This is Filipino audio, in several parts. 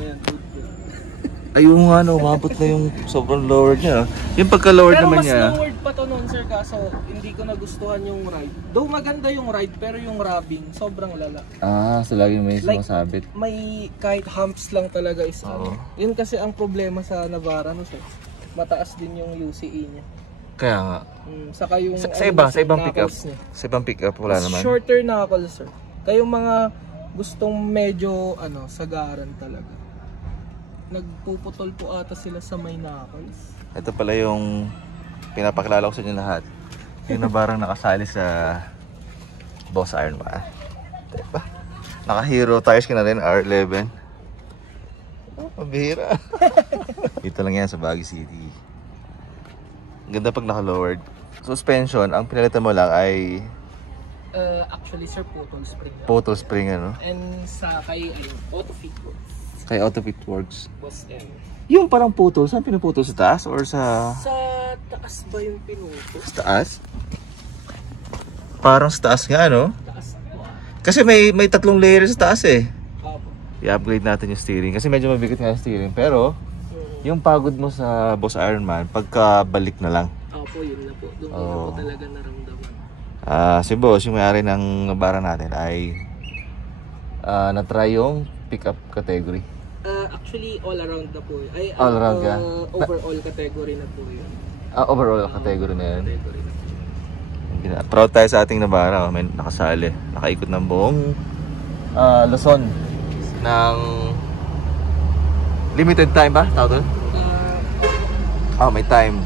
Ayan, good. Ayun nga, no, umabot na yung sobrang lowered niya. Yung pagka-lowered naman niya. Pero mas lowered pa to noon, sir, kaso hindi ko nagustuhan yung ride. Though maganda yung ride, pero yung rubbing, sobrang lala. Ah, so lagi may sumasabit. May kahit humps lang talaga is ano. Yun kasi ang problema sa Navara, no, sir. Mataas din yung UCE niya. Kaya nga. Saka yung sa ibang pick-up. Sa ibang pick-up wala naman. Shorter knuckle, sir. Kayong mga gustong medyo sagaran talaga. Nagpuputol po ata sila sa may knuckles. Ito pala yung pinapakilala ko sa inyo lahat. Yung Navarang nakasali sa Boss Ironman. Diba? Naka-hero tires ka na rin, R11. Oh, mabihira. Dito lang yan sa Baguio City. Ganda pag naka-lowered. Suspension, ang pinalitan mo lang ay actually, sir, putol spring. Putol spring, ano? And sa kay Autofit Works. Kay Autofit Works. Boss M. Yung parang putol, saan pinuputol? Sa taas or sa... Sa taas ba yung pinutol? Sa taas? Parang sa taas nga, no? Taas po. Kasi may 3 layers sa taas eh. Opo. I-upgrade natin yung steering. Kasi medyo mabigat nga yung steering. Pero, yung pagod mo sa Boss Ironman, pagkabalik na lang. Opo, yun na po. Doon ko na po talaga naramdaman. Si Boss, yung may-ari ng Navara natin ay na-try yung pick-up category. Actually, all around na po. Ay, all around ka? Overall category na po yun. Overall category na yun. Proud tayo sa ating Navara. May nakasali. Nakaikot ng buong Luzon. Ng limited time ba? Tawag doon? May time.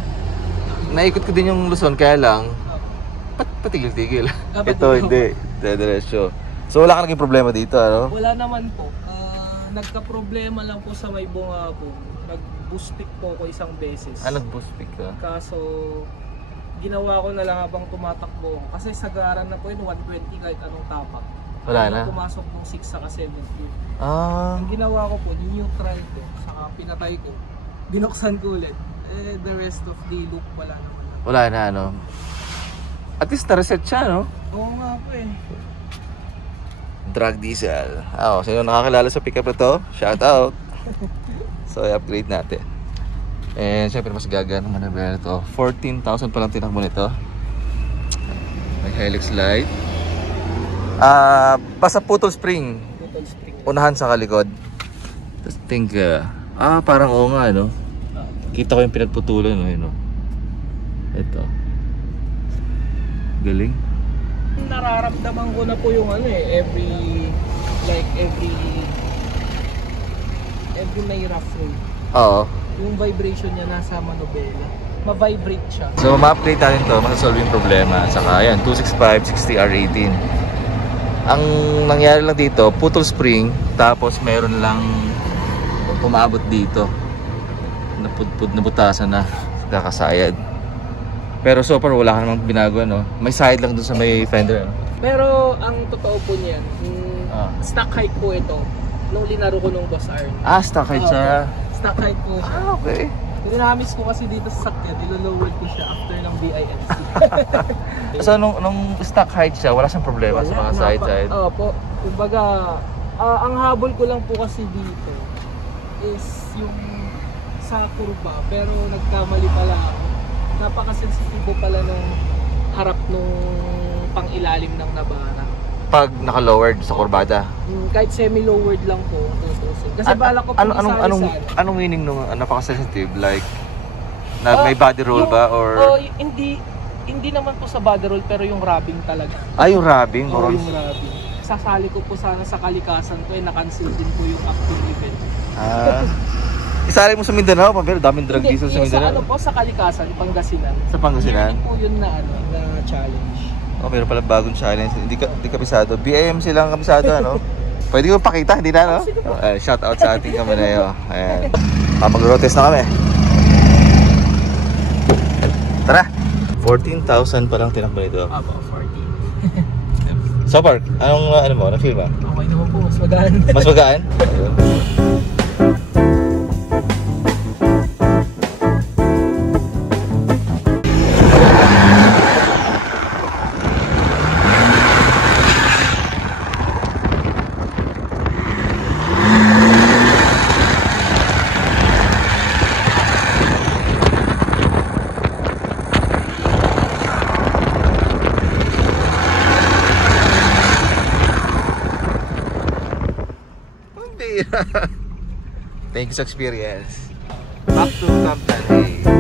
Naikot ko din yung Luzon, kaya lang patigil-tigil. Ito hindi. Diretso. So wala ka naging problema dito, ano? Wala naman po. Nagka-problema lang po sa may bunga po. Nag-boost pick po ako isang beses. Nag-boost pick ka? Kaso ginawa ko na lang habang tumatakbo. Kasi sagaran na po yun, 120 kahit anong tapak. Wala na? Pumasok ng 6 saka 7 gear. Ang ginawa ko po, neutral ko, saka pinatay ko. Binuksan ko ulit. The rest of the loop wala naman. Wala na, ano? At least na-reset siya, no? Oo nga po eh. Drag diesel. Sino nakakilala sa pickup na to? Shout out. So i-upgrade natin. And syempre mas gagaan naman na ito. 14,000 pa lang tinakbo nito. May Helix light. Basta putol spring. Putol spring. Unahan sa kalikod. Tapos think parang oo nga, no? Kita ko yung pinagputulan, no? Ito. Galing. Nararamdaman ko na po yung every may rough road. Oo. Yung vibration niya nasa manubela. Ma-vibrate siya. So ma-update natin to, masasolve yung problema. Saka yan, 265 60R18. Ang nangyari lang dito, putol spring, tapos meron lang umabot dito. Nabutasan na, kakasayad. Pero so far wala ka namang binago, no? May side lang dun sa may fender, no? Pero ang totoo po niyan, stock height po ito. Nung linaro ko nung Boss Iron. Stock height siya. Stock height po siya. Okay. Dinamis ko kasi dito sa sakyan, nilo-lower ko siya after ng BIMC. So nung stock height siya, wala siyang problema sa mga side-side? Opo. Kumbaga, ang habol ko lang po kasi dito is yung sa kurba, pero nagkamali pala ako. Napaka-sensitibo pala nung harap nung pang-ilalim ng Navara. Pag naka-lowered sa kurbada? Kahit semi-lowered lang po. Kasi bala ko po anong meaning nung napaka-sensitive? Like, may body roll ba? Or hindi naman po sa body roll, pero yung rubbing talaga. Yung rubbing? Yung rubbing. Sasali ko po sana sa kalikasan ko, na-cancel din po yung acting event. Isali mo sa Mindanao, pero daming drug diesel sa Mindanao. Sa kalikasan, Pangasinan. Sa Pangasinan? Hindi po yun na challenge. Meron pala bagong challenge. Hindi kabisado. BIMC lang kabisado, ano? Pwede ko pakita, hindi na, no? Shout out sa ating kamanayo. Ayan. Papag-road test na kami. Tara! 14,000 pa lang tinakbo nito. 14. So far, ano mo? Na-feel ba? Okay naman po, mas magaan. Mas magaan? Thank you sa experience. Back to Camp Hey.